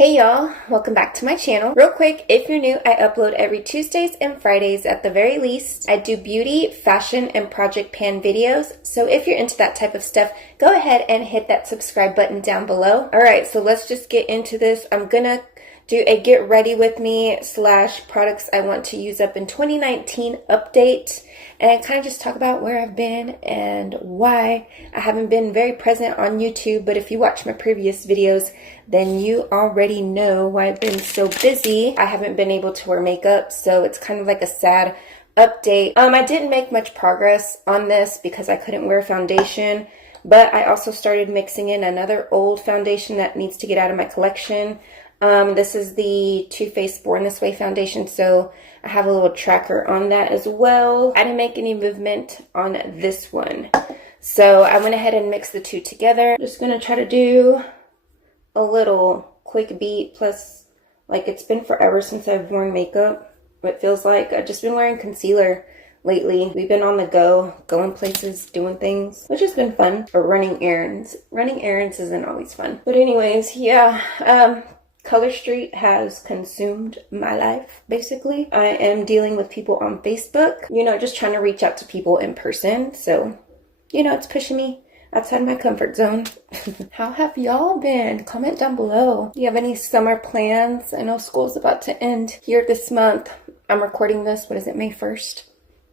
Hey y'all, welcome back to my channel. Real quick, if you're new, I upload every Tuesdays and Fridays at the very least. I do beauty, fashion, and project pan videos. So if you're into that type of stuff, go ahead and hit that subscribe button down below. Alright, so let's just get into this. I'm gonna do a get ready with me / products I want to use up in 2019 update. And I kind of just talk about where I've been and why I haven't been very present on YouTube. But if you watch my previous videos, then you already know why I've been so busy. I haven't been able to wear makeup, so it's kind of like a sad update. I didn't make much progress on this because I couldn't wear foundation. But I also started mixing in another old foundation that needs to get out of my collection. This is the Too Faced Born This Way foundation, so I have a little tracker on that as well. I didn't make any movement on this one, so I went ahead and mixed the two together. Just gonna try to do a little quick beat, plus like it's been forever since I've worn makeup. It feels like I've just been wearing concealer lately. We've been on the go, going places, doing things, which has been fun. Or running errands. Running errands isn't always fun. But anyways, yeah, Color Street has consumed my life, basically. I am dealing with people on Facebook, you know, just trying to reach out to people in person. So, you know, it's pushing me outside my comfort zone. How have y'all been? Comment down below. Do you have any summer plans? I know school's about to end here this month. I'm recording this, what is it, May 1st?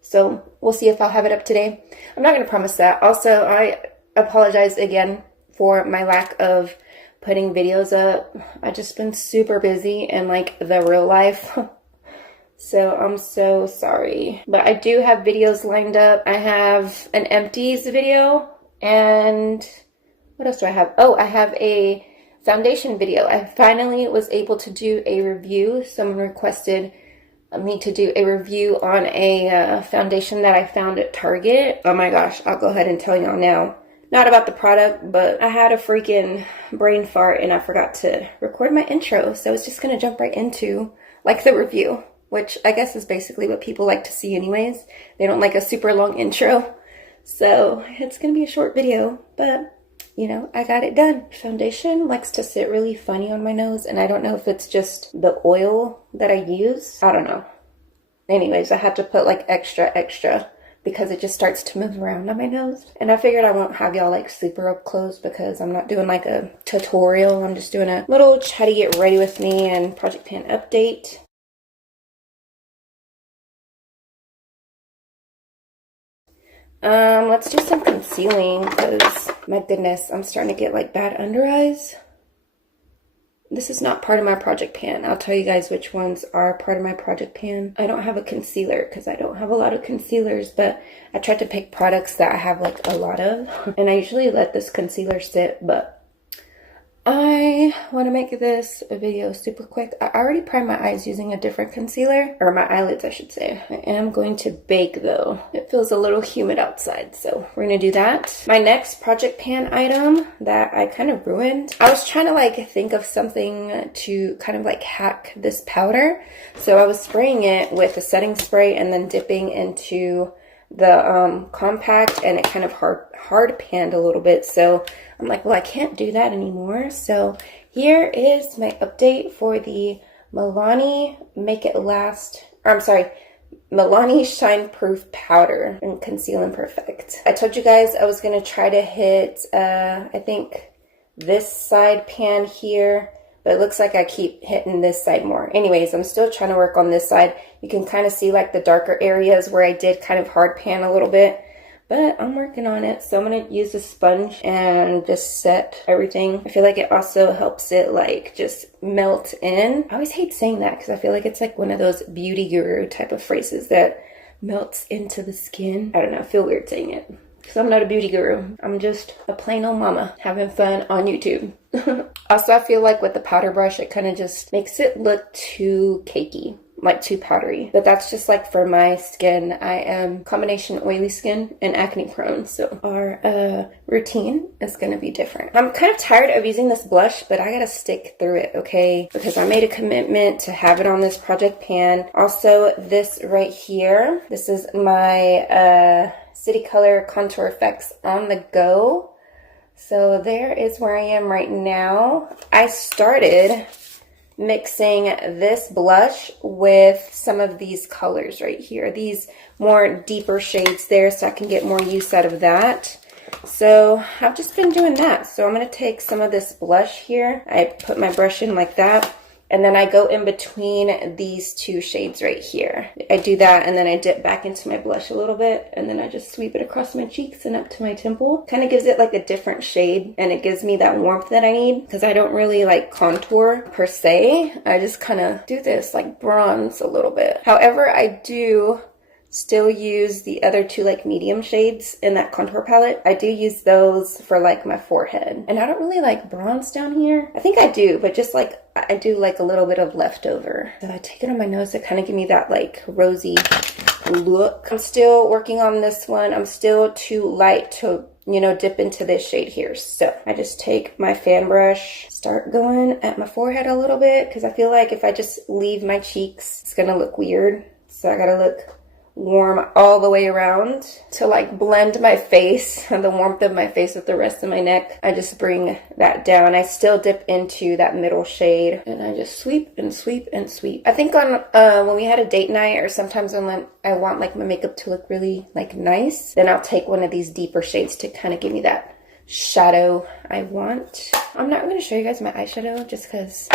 So we'll see if I'll have it up today. I'm not going to promise that. Also, I apologize again for my lack of putting videos up. I've just been super busy in like the real life. So I'm so sorry. But I do have videos lined up. I have an empties video, and what else do I have? Oh, I have a foundation video. I finally was able to do a review. Someone requested me to do a review on a foundation that I found at Target. Oh my gosh, I'll go ahead and tell y'all now. Not about the product, but I had a freaking brain fart and I forgot to record my intro. So it's just going to jump right into like the review, which I guess is basically what people like to see anyways. They don't like a super long intro. So it's going to be a short video, but you know, I got it done. Foundation likes to sit really funny on my nose, and I don't know if it's just the oil that I use. I don't know. Anyways, I had to put like extra because it just starts to move around on my nose. And I figured I won't have y'all like super up close because I'm not doing like a tutorial. I'm just doing a little try to get ready with me and project pan update. Let's do some concealing because my goodness, I'm starting to get like bad under eyes. This is not part of my project pan. I'll tell you guys which ones are part of my project pan. I don't have a concealer because I don't have a lot of concealers, but I tried to pick products that I have like a lot of. And I usually let this concealer sit, but I want to make this a video super quick. I already primed my eyes using a different concealer, or my eyelids I should say. I am going to bake though. It feels a little humid outside, so we're gonna do that. My next project pan item that I kind of ruined. I was trying to like think of something to kind of like hack this powder. So I was spraying it with a setting spray and then dipping into the compact, and it kind of hard panned a little bit. So I'm like, well, I can't do that anymore. So here is my update for the Milani Milani Shine Proof Powder and Conceal and Perfect. I told you guys I was going to try to hit, I think this side pan here, but it looks like I keep hitting this side more. Anyways, I'm still trying to work on this side. You can kind of see like the darker areas where I did kind of hard pan a little bit. But I'm working on it, so I'm going to use a sponge and just set everything. I feel like it also helps it like just melt in. I always hate saying that because I feel like it's like one of those beauty guru type of phrases that melts into the skin. I don't know, I feel weird saying it because I'm not a beauty guru. I'm just a plain old mama having fun on YouTube. Also, I feel like with the powder brush, it kind of just makes it look too cakey, like too powdery. But that's just like for my skin. I am combination oily skin and acne prone, so our routine is gonna be different. I'm kind of tired of using this blush, but I gotta stick through it, okay? Because I made a commitment to have it on this project pan. Also, this right here, this is my City Color Contour Effects on the go. So there is where I am right now. I started mixing this blush with some of these colors right here. These more deeper shades there, so I can get more use out of that. So I've just been doing that. So I'm going to take some of this blush here. I put my brush in like that. And then I go in between these two shades right here. I do that and then I dip back into my blush a little bit. And then I just sweep it across my cheeks and up to my temple. Kind of gives it like a different shade. And it gives me that warmth that I need. Because I don't really like contour per se. I just kind of do this like bronze a little bit. However, I do still use the other two like medium shades in that contour palette. I do use those for like my forehead. And I don't really like bronze down here. I think I do, but just like I do like a little bit of leftover. So I take it on my nose to kind of give me that like rosy look. I'm still working on this one. I'm still too light to, you know, dip into this shade here. So I just take my fan brush, start going at my forehead a little bit, because I feel like if I just leave my cheeks, it's gonna look weird. So I gotta look warm all the way around to like blend my face and the warmth of my face with the rest of my neck. I just bring that down. I still dip into that middle shade and I just sweep and sweep and sweep. I think on when we had a date night, or sometimes when I want like my makeup to look really like nice, then I'll take one of these deeper shades to kind of give me that shadow I want. I'm not going to show you guys my eyeshadow just because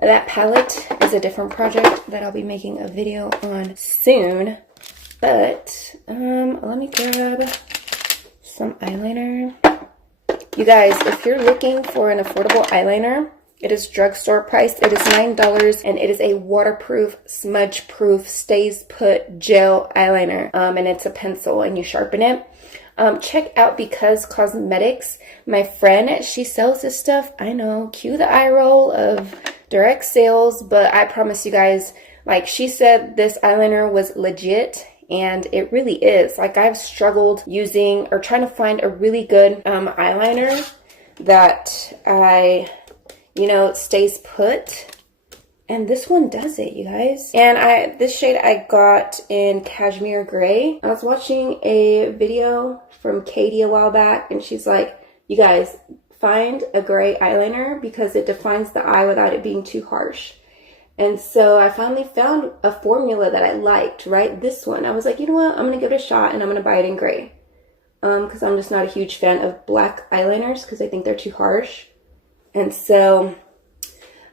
that palette is a different project that I'll be making a video on soon. But let me grab some eyeliner. You guys, if you're looking for an affordable eyeliner, it is drugstore price. It is $9 and it is a waterproof, smudge proof, stays put gel eyeliner. And it's a pencil and you sharpen it. Check out Because Cosmetics. My friend, she sells this stuff. I know, cue the eye roll of direct sales, but I promise you guys, like she said, this eyeliner was legit. And it really is. Like I've struggled using or trying to find a really good eyeliner that you know, stays put. And this one does it, you guys. And this shade I got in Cashmere Gray. I was watching a video from Katie a while back and she's like, you guys, find a gray eyeliner because it defines the eye without it being too harsh. And so I finally found a formula that I liked, right? This one. I was like, you know what? I'm going to give it a shot and I'm going to buy it in gray. Because I'm just not a huge fan of black eyeliners because I think they're too harsh. And so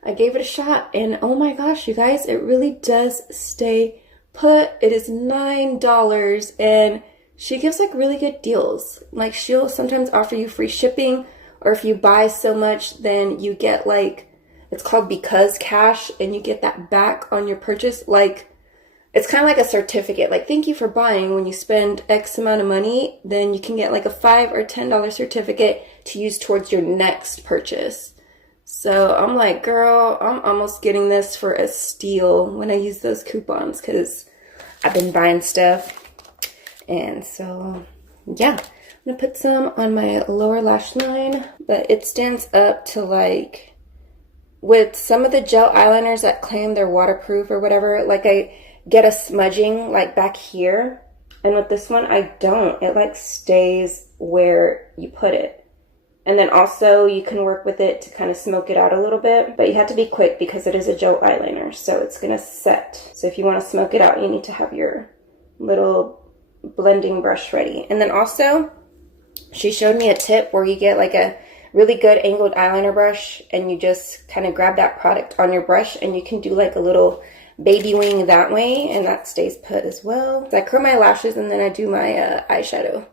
I gave it a shot and oh my gosh, you guys, it really does stay put. It is $9 and she gives like really good deals. Like she'll sometimes offer you free shipping, or if you buy so much, then you get like, it's called Because Cash, and you get that back on your purchase. Like, it's kind of like a certificate. Like, thank you for buying. When you spend X amount of money, then you can get like a $5 or $10 certificate to use towards your next purchase. So I'm like, girl, I'm almost getting this for a steal when I use those coupons because I've been buying stuff. And so, yeah. I'm going to put some on my lower lash line, but it stands up to like... With some of the gel eyeliners that claim they're waterproof or whatever, like I get a smudging like back here. And with this one, I don't. It like stays where you put it. And then also you can work with it to kind of smoke it out a little bit. But you have to be quick because it is a gel eyeliner. So it's going to set. So if you want to smoke it out, you need to have your little blending brush ready. And then also, she showed me a tip where you get like a really good angled eyeliner brush and you just kind of grab that product on your brush and you can do like a little baby wing that way and that stays put as well. So I curl my lashes and then I do my eyeshadow.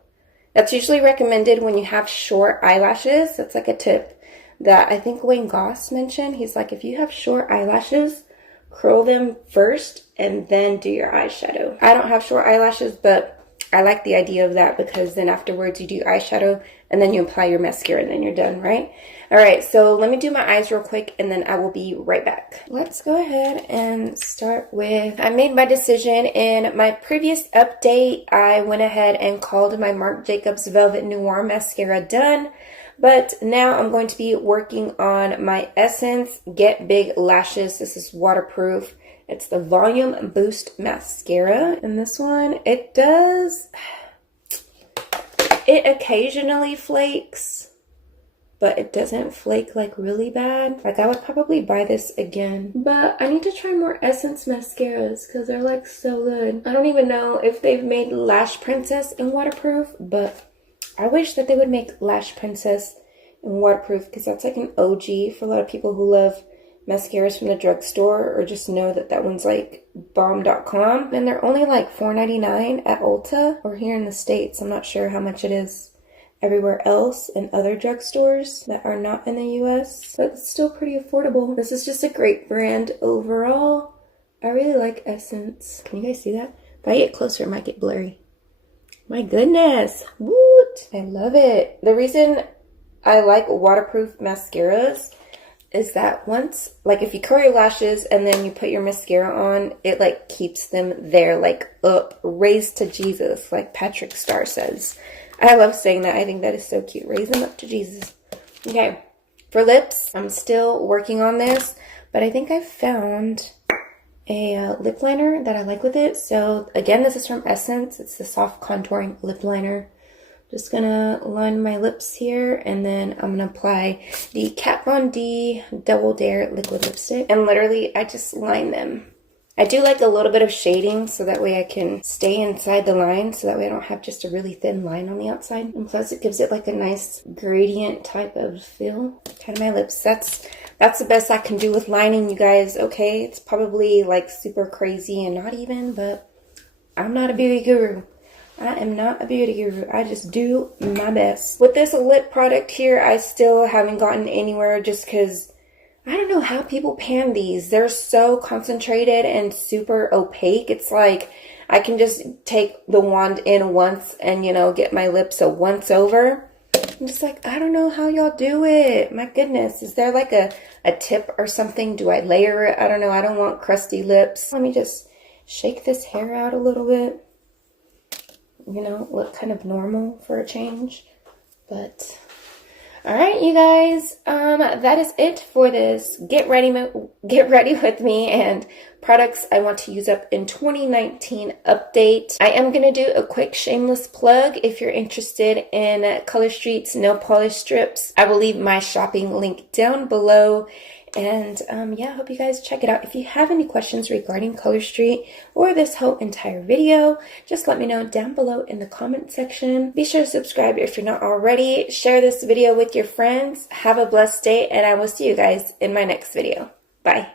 That's usually recommended when you have short eyelashes. That's like a tip that I think Wayne Goss mentioned. He's like, if you have short eyelashes, curl them first and then do your eyeshadow. I don't have short eyelashes, but I like the idea of that because then afterwards you do eyeshadow and then you apply your mascara and then you're done, right? All right, so let me do my eyes real quick and then I will be right back. Let's go ahead and start with, I made my decision in my previous update. I went ahead and called my Marc Jacobs Velvet Noir mascara done. But now I'm going to be working on my Essence Get Big Lashes. This is waterproof. It's the Volume Boost Mascara. And this one, it occasionally flakes. but it doesn't flake like really bad. Like I would probably buy this again. But I need to try more Essence mascaras because they're like so good. I don't even know if they've made Lash Princess in waterproof, but I wish that they would make Lash Princess in waterproof because that's like an OG for a lot of people who love mascaras from the drugstore or just know that that one's like bomb.com. And they're only like $4.99 at Ulta or here in the States. I'm not sure how much it is everywhere else in other drugstores that are not in the US, but it's still pretty affordable. This is just a great brand overall. I really like Essence. Can you guys see that? If I get closer, it might get blurry. My goodness. Woot! I love it. The reason I like waterproof mascaras is that once, like if you curl your lashes and then you put your mascara on, it like keeps them there, like up, raised to Jesus, like Patrick Star says. I love saying that. I think that is so cute. Raise them up to Jesus. Okay, for lips, I'm still working on this, but I think I found a lip liner that I like with it. So again, this is from Essence. It's the soft contouring lip liner. Just gonna line my lips here, and then I'm gonna apply the Kat Von D Double Dare liquid lipstick. And literally, I just line them. I do like a little bit of shading so that way I can stay inside the line, so that way I don't have just a really thin line on the outside. And plus, it gives it like a nice gradient type of feel. Kind of my lips. That's the best I can do with lining, you guys. Okay, it's probably like super crazy and not even, but I'm not a beauty guru. I am not a beauty guru. I just do my best. With this lip product here, I still haven't gotten anywhere just because I don't know how people pan these. They're so concentrated and super opaque. It's like I can just take the wand in once and, you know, get my lips a once over. I'm just like, I don't know how y'all do it. My goodness. Is there like a tip or something? Do I layer it? I don't know. I don't want crusty lips. Let me just shake this hair out a little bit. You know, look kind of normal for a change. But all right, you guys, that is it for this get ready with me and products I want to use up in 2019 update. I am going to do a quick shameless plug. If you're interested in Color Street's nail polish strips, I will leave my shopping link down below. And yeah, I hope you guys check it out. If you have any questions regarding Color Street or this whole entire video, just let me know down below in the comment section. Be sure to subscribe if you're not already. Share this video with your friends. Have a blessed day, and I will see you guys in my next video. Bye.